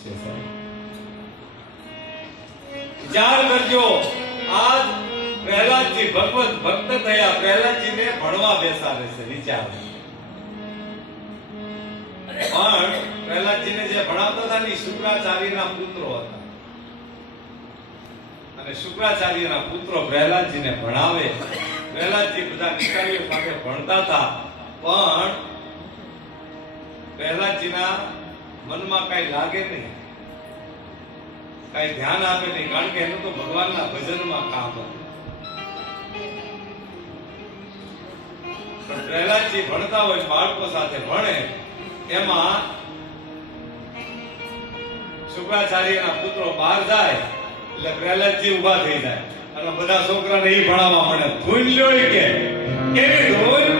છે સાહેબ. વિચાર કરજો, આજ પ્રહલાદજી ભગવત ભક્ત થયા, પ્રહલાદજીને ભણવા બેસાડે છે. વિચાર. પણ પ્રહલાદજીને જે ભણાવતા હતા ને શુક્રાચાર્યના પુત્રો હતા, અને શુક્રાચાર્યના પુત્રો પ્રહલાદજીને ભણાવે. પ્રહલાદજી બધા અધિકારીઓ સાથે ભણતા હતા, પણ પ્રહલાદજીના મનમાં કઈ લાગે નહીં, કઈ ધ્યાન આપે નહીં, કારણ કે એનું તો ભગવાનના ભજનમાં કામ હતું. પણ પ્રહલાદજી ભણતા હોય, બાળકો સાથે ભણે, એમાં શુક્રાચાર્યના પુત્રો બહાર જાય એટલે પ્રહલાદજી ઊભા થઈ જાય અને બધા છોકરાને ઈ ભણાવવા મળે. ધૂન લ્યો કે કેવી ધૂન?